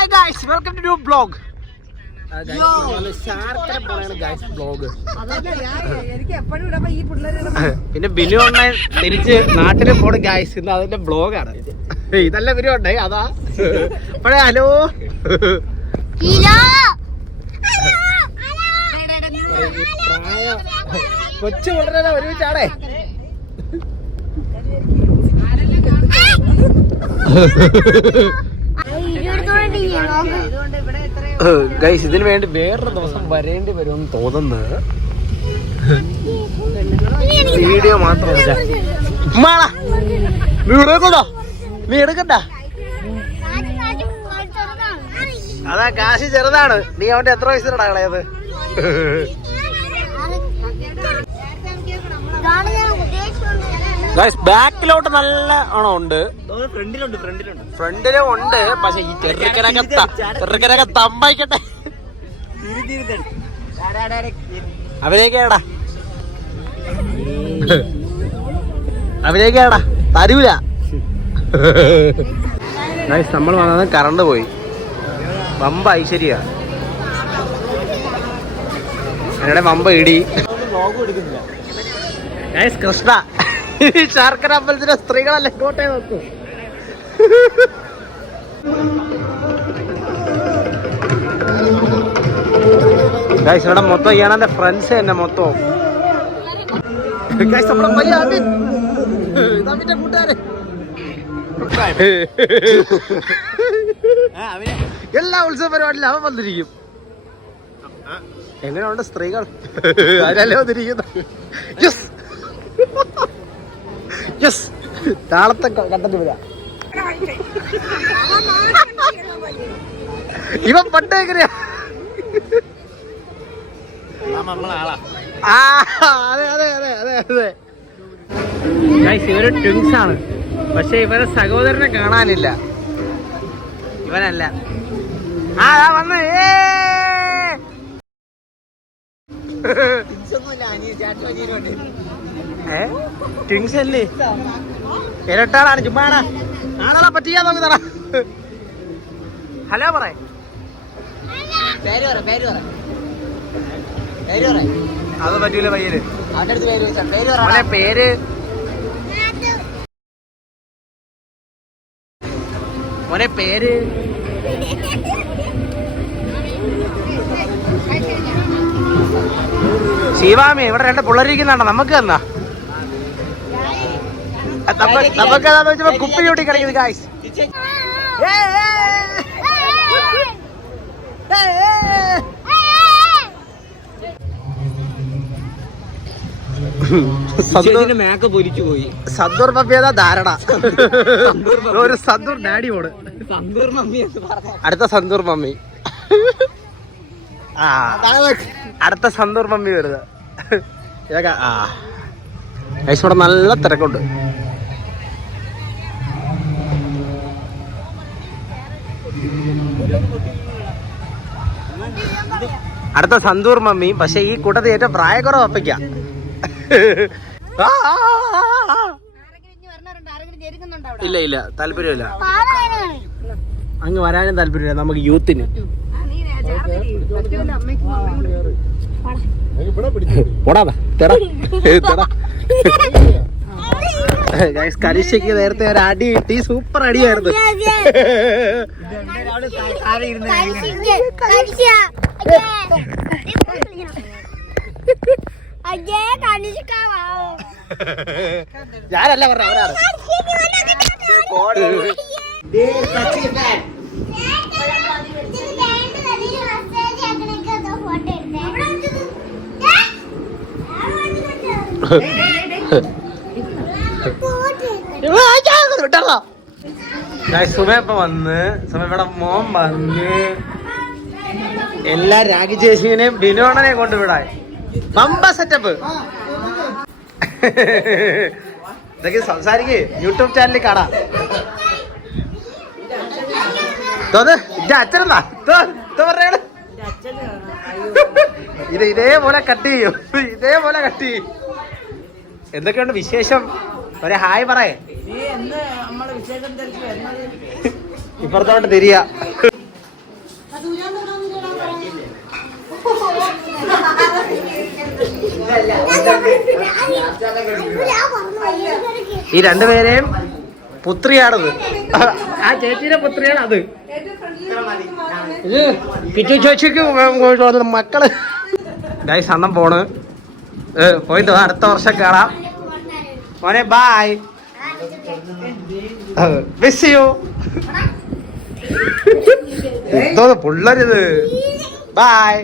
Hi guys, welcome to new vlog. പിന്നെ ബിനു അണ്ണൻ തിരിച്ച് നാട്ടിൽ പോണ ഗൈസ് ഇന്ന് അതിന്റെ ബ്ലോഗാണ്. ഇതല്ല ബിനു അണ്ണേ, അതാ അപ്പഴേ ഹലോ കൊച്ചു കൊണ്ടുവരാ ഒരുമിച്ചാണേ. ഗൈസ് ഇതിനു വേണ്ടി വേറൊരു ദിവസം വരേണ്ടി വരുമെന്ന് തോന്നുന്നത്. വീഡിയോ മാത്രം നീ എടുക്കണ്ട, അതാ കാശി ചെറുതാണ്. നീ അവന്റെ എത്ര വയസ്സിലടാ കളയത്? ബാക്കിലോട്ട് നല്ല ആണോ ഉണ്ട്, ഫ്രണ്ടിലും ഉണ്ട്. പക്ഷെ ഈ ചെറുക്കനൊക്കെ തമ്പായിക്കട്ടെ. അവരേക്കാടാ തരൂല. നമ്മൾ വന്നത് കറണ്ട് പോയി, വമ്പ ഐശ്വര്യ എന്നടെ വമ്പ ഇടി. കൃഷ്ണ ശാർക്കര അമ്പലത്തിലെ സ്ത്രീകളല്ലേ ഇങ്ങോട്ടേ നോക്കൂ. ഗൈസ് ഇവിടെ മൊത്തം ഇയാളെ ഫ്രണ്ട്സ് തന്നെ മൊത്തം. കൂട്ടുകാരെ എല്ലാ ഉത്സവ പരിപാടിയിലും അവൻ വന്നിരിക്കും. എങ്ങനെയുണ്ട് സ്ത്രീകൾ? അതിനല്ലേ വന്നിരിക്കുന്നത്. താളത്തെ കണ്ടു വരാ. ഇവൻ പണ്ട് എങ്ങനെയാ? ഇവര് ട്വിൻസ് ആണ്, പക്ഷെ ഇവരെ സഹോദരനെ കാണാനില്ല. ഇവനല്ല. വന്ന് ട്വിൻസ് അല്ലേ? ഇരട്ടാളാണ്. ചുമ്മാടാ ആണാളെ പറ്റിയാ നോക്കി തറ. ഹലോ പറ. അത് പറ്റൂല പയ്യന്. പേര് മോനെ പേര് ശിവാമി. ഇവിടെ രണ്ട് പിള്ളേരിക്കുന്നാണോ നമുക്ക് തന്നാ? നമുക്കതാന്ന് വെച്ചപ്പോ കുപ്പി ചൂട്ടി കളിക്കുന്നത് ഗായ്സ്. സന്തൂർ മമ്മിയതാ ധാരണ. ഒരു സന്തൂർ ഡാഡി മോഡ്. അടുത്ത സന്തൂർ മമ്മി. അടുത്ത സന്തൂർ മമ്മി വരുന്നത് ഇതൊക്കെ. ഇവിടെ നല്ല തിരക്കുണ്ട്. അടുത്ത സന്തൂർ മമ്മിയും. പക്ഷെ ഈ കൂട്ടത്തിൽ ഏറ്റവും പ്രായക്കുറവ് അപ്പയ്ക്കാം. ഇല്ല ഇല്ല, താല്പര്യമില്ല. അങ്ങ് വരാനും താല്പര്യമില്ല നമുക്ക് യൂത്തിന്. കലിശയ്ക്ക് നേരത്തെ ഒരു അടി കിട്ടി. സൂപ്പർ അടിയായിരുന്നു. ഞാനല്ല പറഞ്ഞ അവരാണ്. സുമ ഇപ്പൊ വന്ന്, സുമയുടെ മോൻ വന്ന്, എല്ലാ രാഗി ചേച്ചിനെയും ബിനോണനെ കൊണ്ടുവിടാൻ പമ്പ സെറ്റപ്പ്. ഇതൊക്കെ സംസാരിക്കേ, യൂട്യൂബ് ചാനലിൽ കാണാം. അച്ഛനല്ല ഇത് ഇതേപോലെ കട്ട് ചെയ്യും, ഇതേപോലെ കട്ട് ചെയ്യും. എന്തൊക്കെയുണ്ട് വിശേഷം? ഒരു ഹായ് പറയേ. ഇപ്പുറത്തോട്ട് തിരിയ. ഈ രണ്ടുപേരെയും പുത്രിയാണത്. ആ ചേച്ചിയുടെ പുത്രിയാണ് അത്. ഇത് കിച്ചു ചോദിച്ചു മക്കള് ഗൈസ് അണ്ണം പോണ്. പോയിട്ട് അടുത്ത വർഷം കാണാം മോനെ. Bye, miss you. എന്തോ പിള്ളേരിത്. ബായ്.